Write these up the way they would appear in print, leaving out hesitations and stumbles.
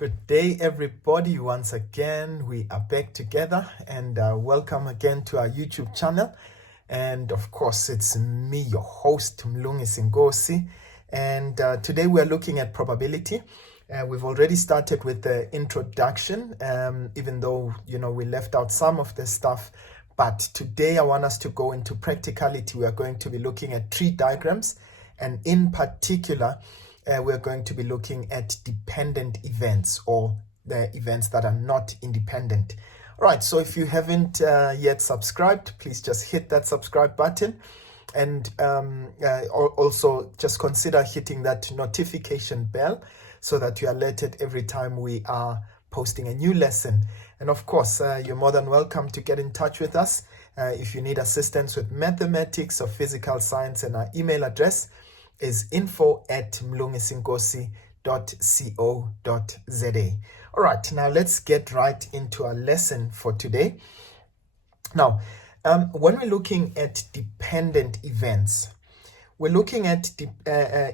Good day, everybody. Once again, we are back together and welcome again to our YouTube channel. And of course, it's me, your host, Mlungisi Nkosi. And today we are looking at probability. We've already started with the introduction, even though, we left out some of the stuff. But today I want us to go into practicality. We are going to be looking at tree diagrams, and in particular, we're going to be looking at dependent events, or the events that are not independent. All right, so if you haven't yet subscribed, please just hit that subscribe button, and also just consider hitting that notification bell so that you're alerted every time we are posting a new lesson. And of course, you're more than welcome to get in touch with us if you need assistance with mathematics or physical science, and our email address is info@mlungisinkosi.co.za. All right, now let's get right into our lesson for today. Now, when we're looking at dependent events, we're looking at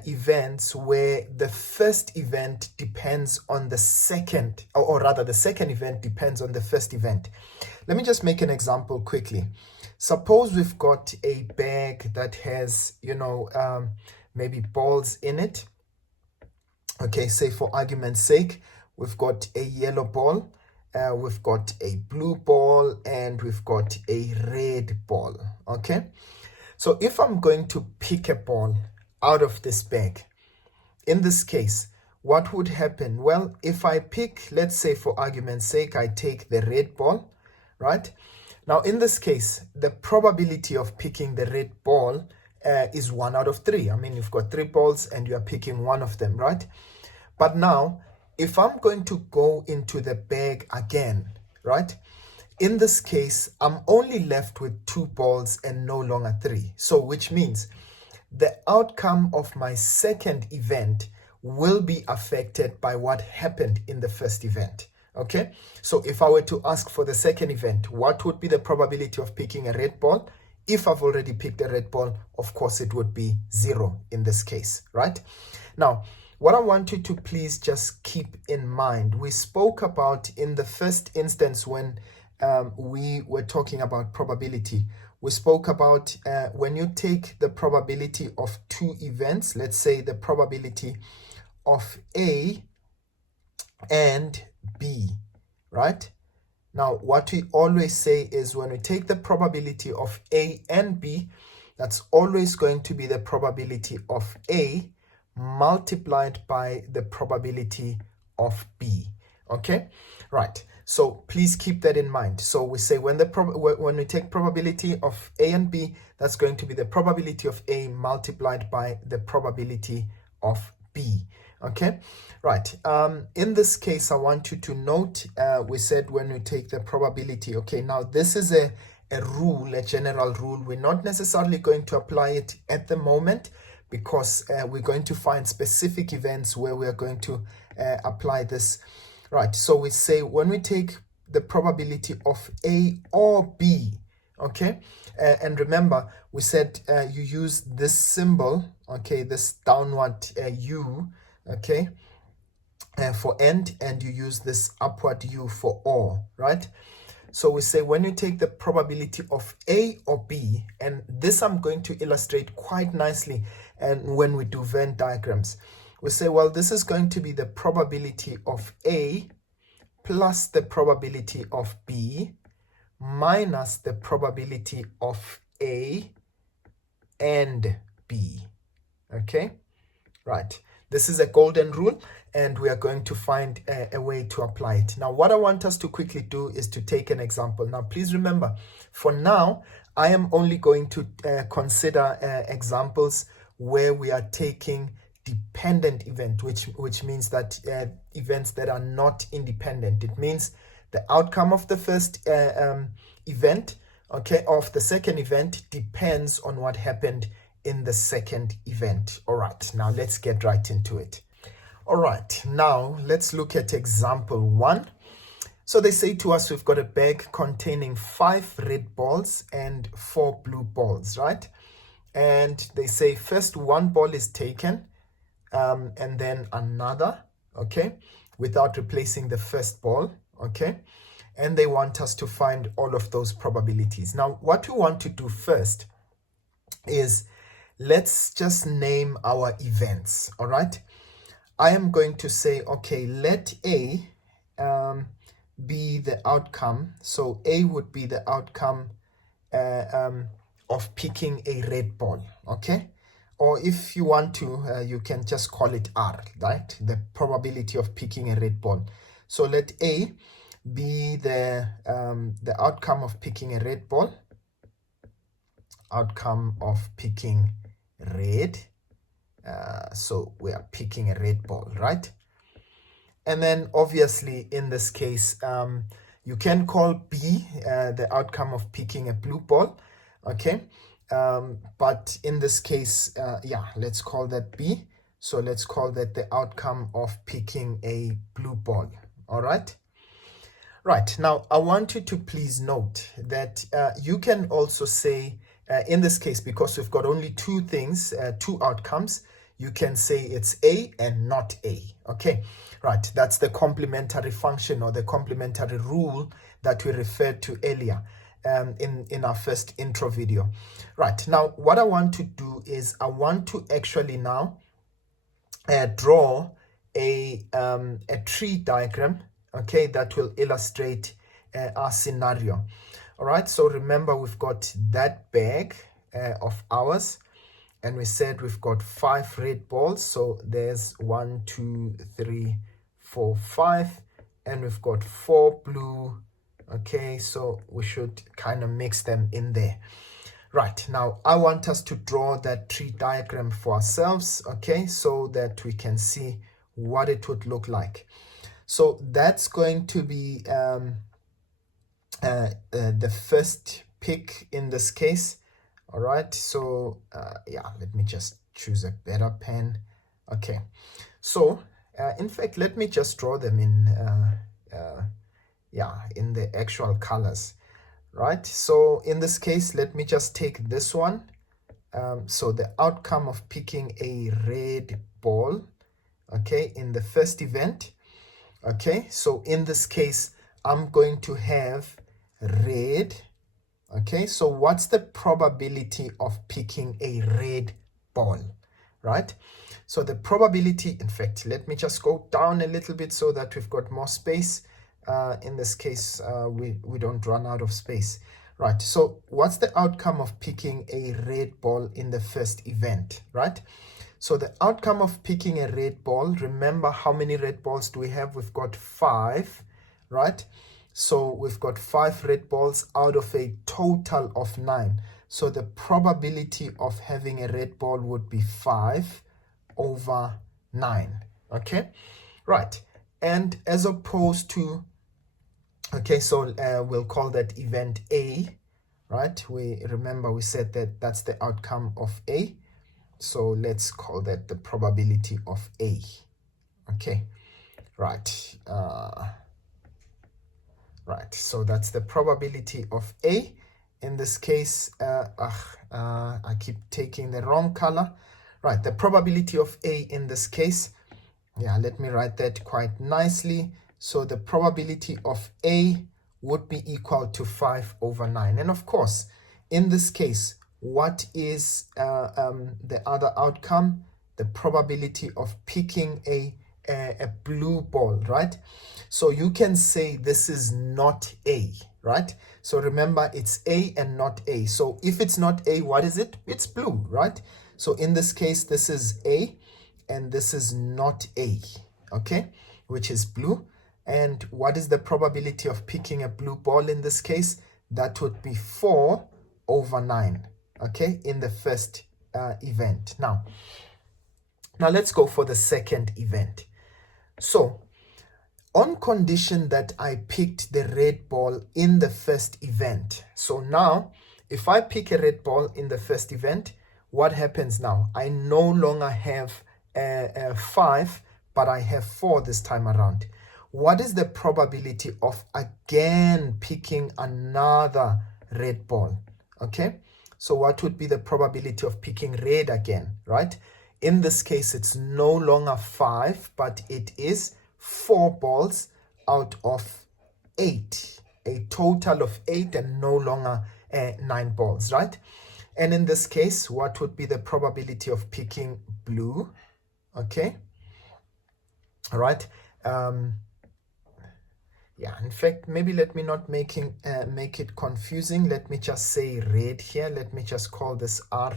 events where the first event depends on the second, or rather the second event depends on the first event. Let me just make an example quickly. Suppose we've got a bag that has, maybe balls in it. Okay, say for argument's sake, we've got a yellow ball, we've got a blue ball, and we've got a red ball. Okay, so if I'm going to pick a ball out of this bag, in this case, what would happen? Well, if I pick, let's say for argument's sake, I take the red ball, right? Now, in this case, the probability of picking the red ball is 1 out of 3. I mean, you've got 3 balls and you are picking one of them, right? But now, if I'm going to go into the bag again, right? In this case, I'm only left with 2 balls and no longer 3. So, which means the outcome of my second event will be affected by what happened in the first event. Okay? So, if I were to ask for the second event, what would be the probability of picking a red ball? If I've already picked a red ball, of course, it would be 0 in this case, right? Now, what I want you to please just keep in mind, we spoke about in the first instance when we were talking about probability, we spoke about when you take the probability of 2 events, let's say the probability of A and B, right? Now, what we always say is when we take the probability of A and B, that's always going to be the probability of A multiplied by the probability of B. Okay, right. So please keep that in mind. So we say when we take probability of A and B, that's going to be the probability of A multiplied by the probability of B. Okay, right. In this case, I want you to note, we said when we take the probability. Okay, now this is a rule, a general rule. We're not necessarily going to apply it at the moment because we're going to find specific events where we are going to apply this. Right, so we say when we take the probability of A or B, okay, and remember, we said you use this symbol, okay, this downward U, okay, for and you use this upward U for or, right? So we say when you take the probability of A or B, and this I'm going to illustrate quite nicely, and when we do Venn diagrams, we say, well, this is going to be the probability of A plus the probability of B minus the probability of A and B. Okay, right. This is a golden rule, and we are going to find a way to apply it. Now, what I want us to quickly do is to take an example. Now, please remember, for now, I am only going to consider examples where we are taking dependent event, which means that events that are not independent. It means the outcome of the first event, okay, of the second event depends on what happened in the second event. All right, now let's get right into it. All right, now let's look at example 1. So they say to us, we've got a bag containing 5 red balls and 4 blue balls, right? And they say first 1 ball is taken, and then another, okay? without replacing the first ball, okay? And they want us to find all of those probabilities. Now, what we want to do first is let's just name our events, all right? I am going to say, okay, let A be the outcome. So A would be the outcome of picking a red ball, okay? Or if you want to, you can just call it R, right? The probability of picking a red ball. So let A be the outcome of picking a red ball, outcome of picking red. So we are picking a red ball, right? And then obviously in this case, you can call B the outcome of picking a blue ball, okay? But in this case, yeah, let's call that B. So let's call that the outcome of picking a blue ball, all right? Right, now I want you to please note that you can also say, in this case, because we've got only two things, two outcomes, you can say it's A and not A, okay? Right, that's the complementary function or the complementary rule that we referred to earlier in our first intro video. Right, now what I want to do is I want to actually now draw a tree diagram, okay, that will illustrate our scenario. All right, so remember we've got that bag of ours, and we said we've got 5 red balls. So there's 1, 2, 3, 4, 5, and we've got 4 blue. Okay, so we should kind of mix them in there. Right, now I want us to draw that tree diagram for ourselves, okay, so that we can see what it would look like. So that's going to be the first pick in this case. All right, so yeah, let me just choose a better pen. Okay, so in fact, let me just draw them in yeah, in the actual colors, right? So in this case, let me just take this one. So the outcome of picking a red ball, okay, in the first event, okay, so in this case, I'm going to have red. Okay, so what's the probability of picking a red ball, right? So the probability, in fact, let me just go down a little bit so that we've got more space. In this case, we don't run out of space, right? So what's the outcome of picking a red ball in the first event, right? So the outcome of picking a red ball, remember how many red balls do we have? We've got 5, right? So we've got 5 red balls out of a total of 9. So the probability of having a red ball would be 5 over 9. Okay, right. And as opposed to, okay, so we'll call that event A, right? We remember we said that that's the outcome of A. So let's call that the probability of A. Okay, right. Right, so that's the probability of A. In this case, I keep taking the wrong color. Right, the probability of A in this case, yeah, let me write that quite nicely. So the probability of A would be equal to 5 over 9. And of course, in this case, what is the other outcome? The probability of picking a blue ball, right? So you can say this is not A, right? So remember, it's A and not A. So if it's not A, what is it? It's blue, right? So in this case, this is A and this is not A, okay, which is blue. And what is the probability of picking a blue ball in this case? That would be 4 over 9, okay, in the first event. Now let's go for the second event. So on condition that I picked the red ball in the first event. So now, if I pick a red ball in the first event, what happens now? I no longer have 5, but I have 4 this time around. What is the probability of again picking another red ball? Okay, so what would be the probability of picking red again, right? In this case, it's no longer 5, but it is 4 balls out of 8, a total of 8 and no longer 9 balls, right? And in this case, what would be the probability of picking blue? Okay, all right. Yeah, in fact, maybe let me not make it confusing. Let me just say red here. Let me just call this R.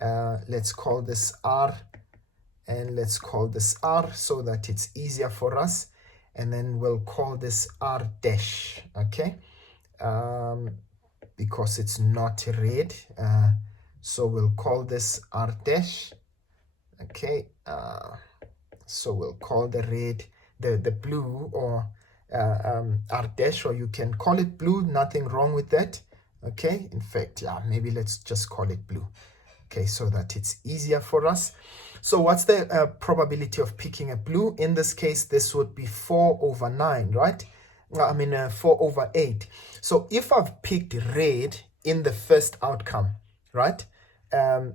Let's call this R, and let's call this R so that it's easier for us. And then we'll call this R dash, okay? Because it's not red. So we'll call this R dash, okay? So we'll call the red, the blue, or R dash, or you can call it blue, nothing wrong with that, okay? In fact, yeah, maybe let's just call it blue, okay, so that it's easier for us. So what's the probability of picking a blue? In this case, this would be 4 over 9, right? I mean 4 over 8. So if I've picked red in the first outcome, right?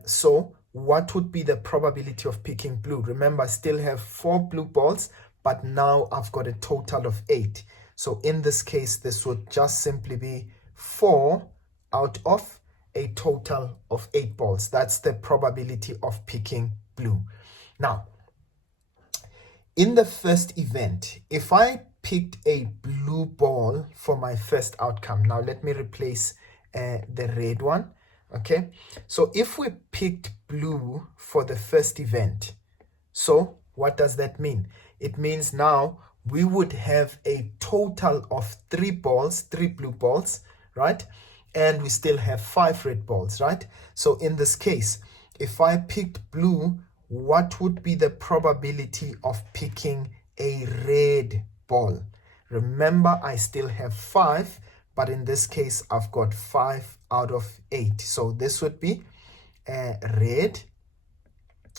So what would be the probability of picking blue? Remember, I still have 4 blue balls, but now I've got a total of 8. So in this case, this would just simply be 4 out of a total of 8 balls. That's the probability of picking blue. Now, in the first event, if I picked a blue ball for my first outcome, now let me replace the red one. Okay, so if we picked blue for the first event, so what does that mean? It means now we would have a total of 3 balls, 3 blue balls, right? And we still have 5 red balls, right? So in this case, if I picked blue, what would be the probability of picking a red ball? Remember, I still have 5, but in this case, I've got 5 out of 8. So this would be red.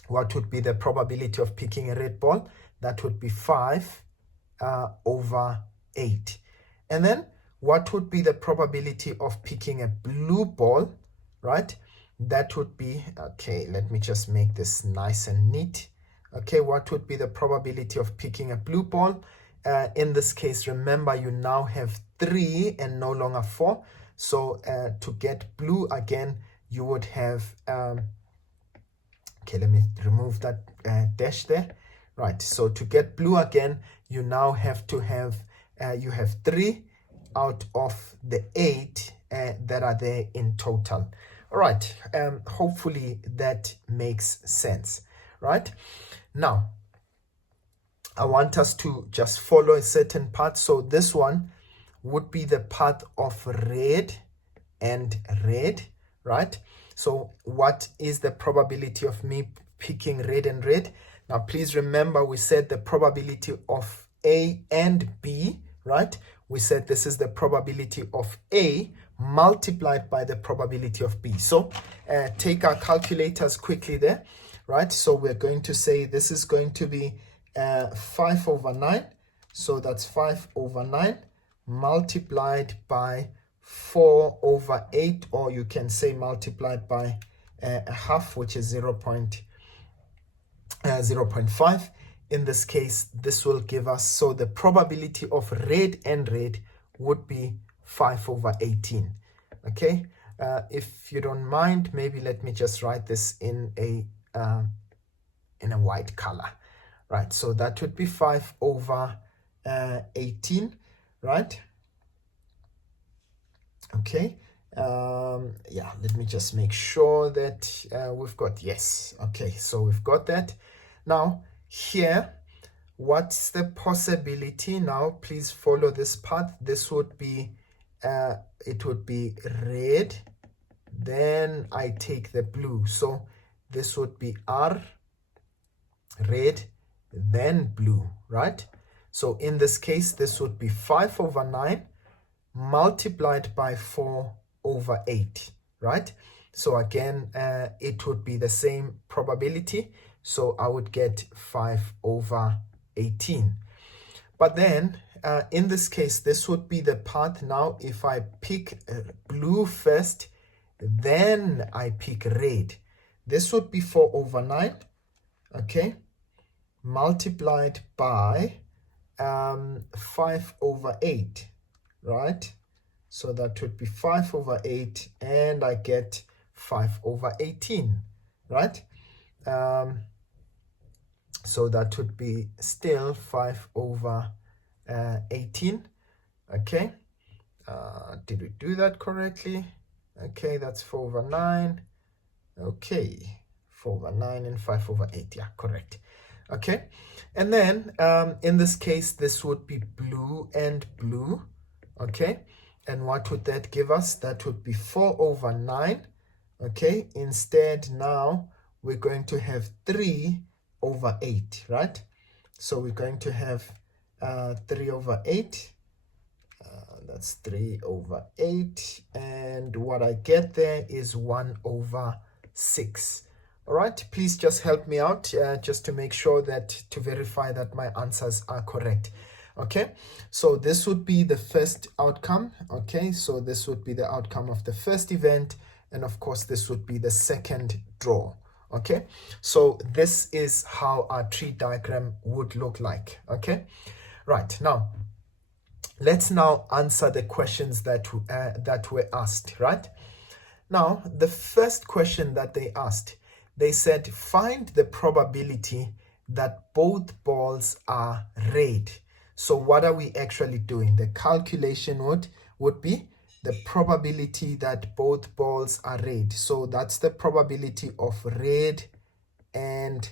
What would be the probability of picking a red ball? That would be 5 over 8. And then what would be the probability of picking a blue ball, right? That would be, okay, let me just make this nice and neat. Okay, what would be the probability of picking a blue ball? In this case, remember, you now have 3 and no longer 4. So to get blue again, you would have, okay, let me remove that dash there. Right, so to get blue again, you now have to have, you have 3 out of the 8 that are there in total. All right, hopefully that makes sense, right? Now, I want us to just follow a certain path. So this one would be the path of red and red, right? So what is the probability of me picking red and red? Now, please remember, we said the probability of A and B, right? We said this is the probability of A multiplied by the probability of B. So take our calculators quickly there, right? So we're going to say this is going to be 5 over 9. So that's 5 over 9 multiplied by 4 over 8, or you can say multiplied by a half, which is 0.5. In this case, this will give us, so the probability of red and red would be 5 over 18. Okay, if you don't mind, maybe let me just write this in a white color, right? So that would be 5 over 18, right? Okay, yeah, let me just make sure that we've got, yes, okay, so we've got that. Now here, what's the possibility? Now please follow this path. This would be it would be red, then I take the blue, so this would be R, red, then blue, right? So in this case, this would be 5 over 9 multiplied by 4 over 8, right? So again, it would be the same probability. So I would get 5 over 18. But then in this case, this would be the path. Now, if I pick blue first, then I pick red. This would be 4 over 9, okay, multiplied by 5 over 8, right? So that would be 5 over 8, and I get 5 over 18, right? So that would be still 5 over 18, okay? Did we do that correctly? Okay, that's 4 over 9. Okay, 4 over 9 and 5 over 8. Yeah, correct. Okay, and then in this case, this would be blue and blue. Okay, and what would that give us? That would be 4 over 9. Okay, instead now we're going to have 3 over 8, right? So we're going to have 3 over 8. That's 3 over 8, and what I get there is 1 over 6. All right, please just help me out just to make sure that, to verify that my answers are correct. Okay, so this would be the first outcome. Okay, so this would be the outcome of the first event, and of course this would be the second draw. Okay, so this is how our tree diagram would look like. Okay, right, now let's now answer the questions that were asked, right? Now, the first question that they asked, they said, find the probability that both balls are red. So what are we actually doing? The calculation would be the probability that both balls are red. So that's the probability of red and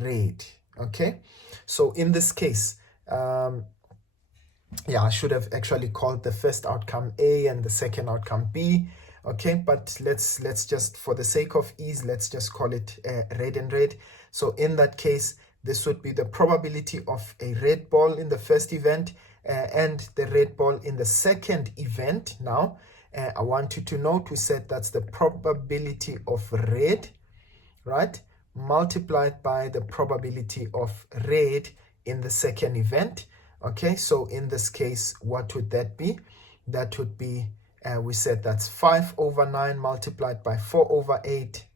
red. Okay, so in this case, yeah, I should have actually called the first outcome A and the second outcome B. Okay, but let's just, for the sake of ease, let's just call it red and red. So in that case, this would be the probability of a red ball in the first event and the red ball in the second event. Now, I want you to note, we said that's the probability of red, right, multiplied by the probability of red in the second event. Okay, so in this case, what would that be? That would be, we said that's 5 over 9 multiplied by 4 over 8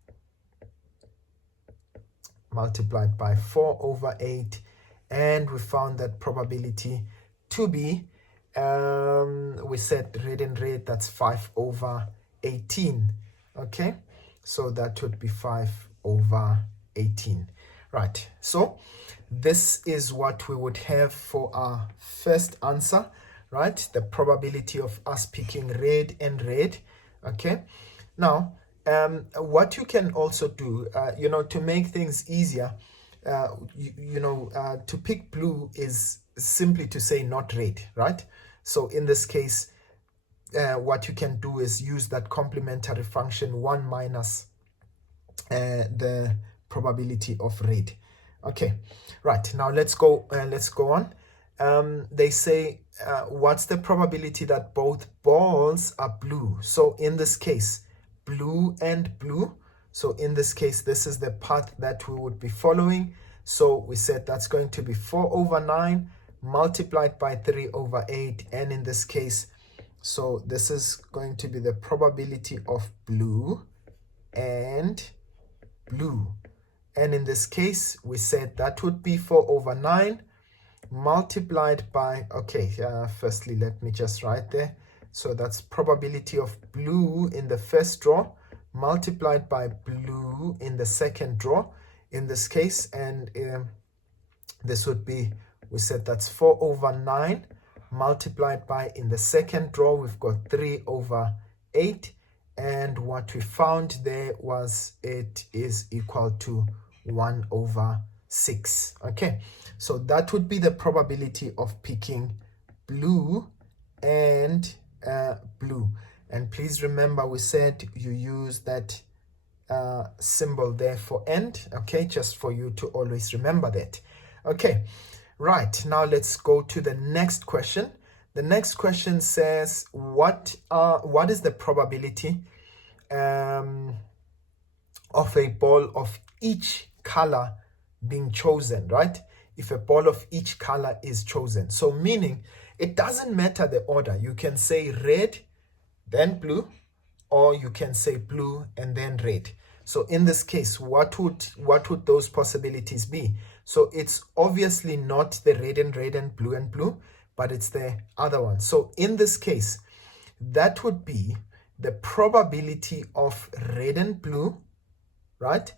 multiplied by 4 over 8, and we found that probability to be, we said red and red, that's 5 over 18. Okay, so that would be 5 over 18. Right, so this is what we would have for our first answer, right? The probability of us picking red and red. Okay, now what you can also do, to make things easier, to pick blue is simply to say not red, right? So in this case, what you can do is use that complementary function 1 minus the probability of red. Okay, right, now let's go on. They say, what's the probability that both balls are blue? So in this case, blue and blue. So in this case, this is the path that we would be following. So we said that's going to be 4 over 9 multiplied by 3 over 8. And in this case, so this is going to be the probability of blue and blue. And in this case, we said that would be 4 over 9 multiplied by, okay, firstly, let me just write there. So that's probability of blue in the first draw multiplied by blue in the second draw in this case. And this would be, we said that's 4 over 9 multiplied by, in the second draw, we've got 3 over 8. And what we found there was it is equal to 1 over 6. Okay, so that would be the probability of picking blue and blue. And please remember, we said you use that symbol there for and. Okay, just for you to always remember that. Okay, right, now let's go to the next question. The next question says, what is the probability of a ball of each color being chosen, right? If a ball of each color is chosen. So meaning it doesn't matter the order. You can say red, then blue, or you can say blue and then red. So in this case, what would those possibilities be? So it's obviously not the red and blue, but it's the other one. So in this case, that would be the probability of red and blue, right?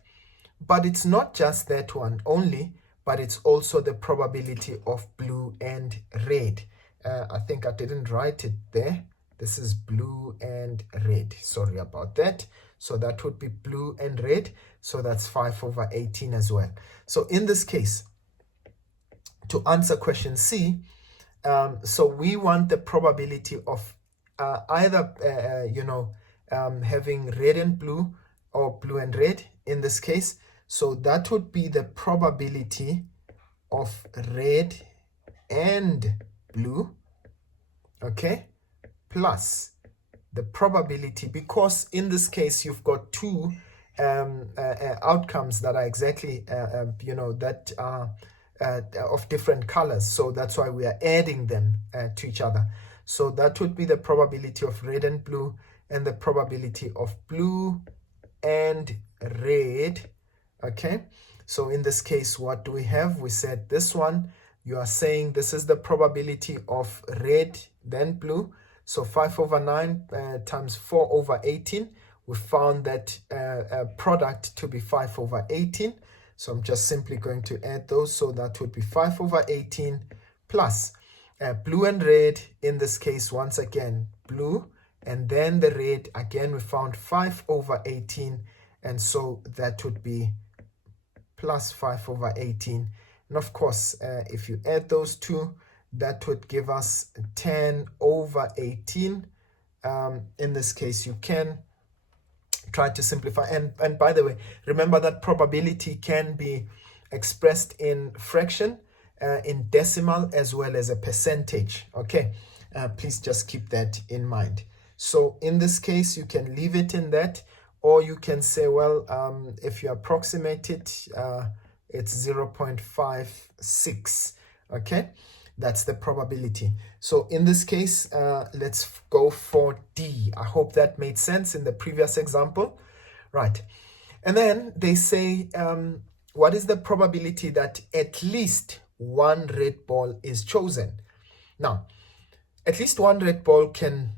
But it's not just that one only, but it's also the probability of blue and red. I think I didn't write it there. This is blue and red. Sorry about that. So that would be blue and red. So that's 5/18 as well. So in this case, to answer question C, so we want the probability of either, having red and blue or blue and red in this case. So that would be the probability of red and blue, okay, plus the probability, because in this case you've got two outcomes that are exactly, that are of different colors. So that's why we are adding them to each other. So that would be the probability of red and blue and the probability of blue and red. Okay, so in this case, what do we have? We said this one, you are saying this is the probability of red then blue. So 5/9 times 4/18. We found that product to be 5/18. So I'm just simply going to add those. So that would be 5/18 plus blue and red. In this case, once again, blue and then the red. Again, we found 5/18. And so that would be plus 5/18. And of course, if you add those two, that would give us 10/18. In this case, you can try to simplify. And by the way, remember that probability can be expressed in fraction, in decimal, as well as a percentage. Okay, please just keep that in mind. So in this case, you can leave it in that, or you can say, well, if you approximate it, it's 0.56. Okay, that's the probability. So in this case, let's go for D. I hope that made sense in the previous example. Right. And then they say, what is the probability that at least one red ball is chosen? Now, at least one red ball can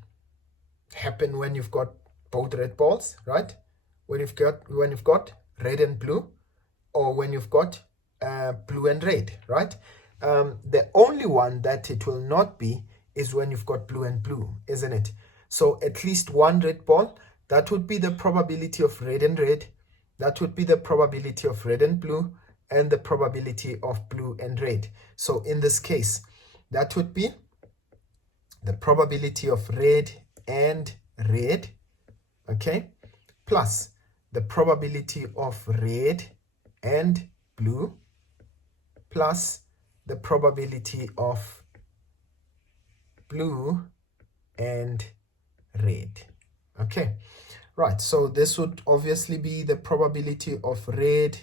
happen when you've got both red balls, right? When you've got red and blue, or when you've got blue and red, right? The only one that it will not be is when you've got blue and blue, isn't it? So at least one red ball, that would be the probability of red and red. That would be the probability of red and blue, and the probability of blue and red. So in this case, that would be the probability of red and red, okay, plus the probability of red and blue, plus the probability of blue and red. Okay, right, so this would obviously be the probability of red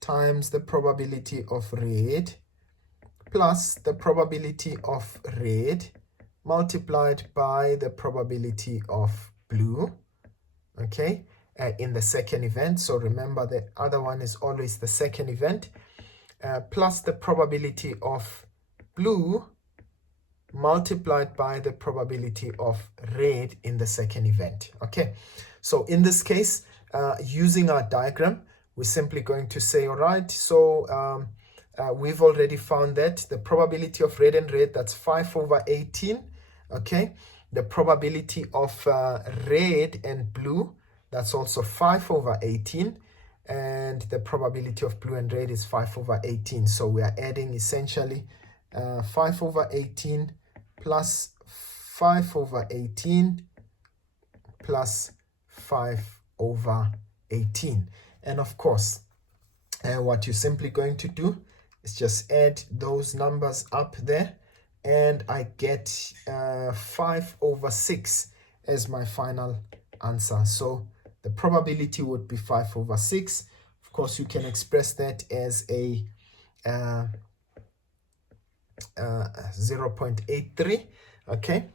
times the probability of red plus the probability of red multiplied by the probability of blue, okay, in the second event. So remember, the other one is always the second event, plus the probability of blue multiplied by the probability of red in the second event. Okay, so in this case, using our diagram, we're simply going to say, all right, so we've already found that the probability of red and red, that's 5/18. Okay, the probability of red and blue, that's also 5/18. And the probability of blue and red is 5/18. So we are adding essentially 5/18 plus 5/18 plus 5/18. And of course, what you're simply going to do is just add those numbers up there, and I get 5/6 as my final answer. So the probability would be 5/6. Of course, you can express that as a 0.83, okay,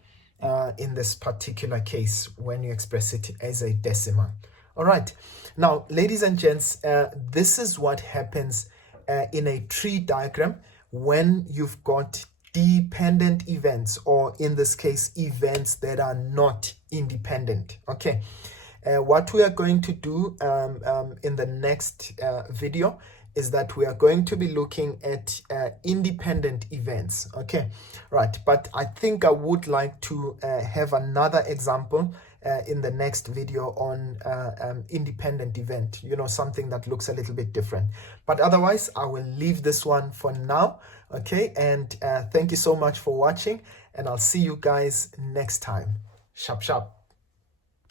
in this particular case, when you express it as a decimal. All right, now, ladies and gents, this is what happens in a tree diagram when you've got dependent events, or in this case, events that are not independent. Okay. What we are going to do in the next video is that we are going to be looking at independent events. Okay, right. But I think I would like to have another example in the next video on independent event, something that looks a little bit different. But otherwise, I will leave this one for now. Okay, and thank you so much for watching, and I'll see you guys next time. Sharp, sharp.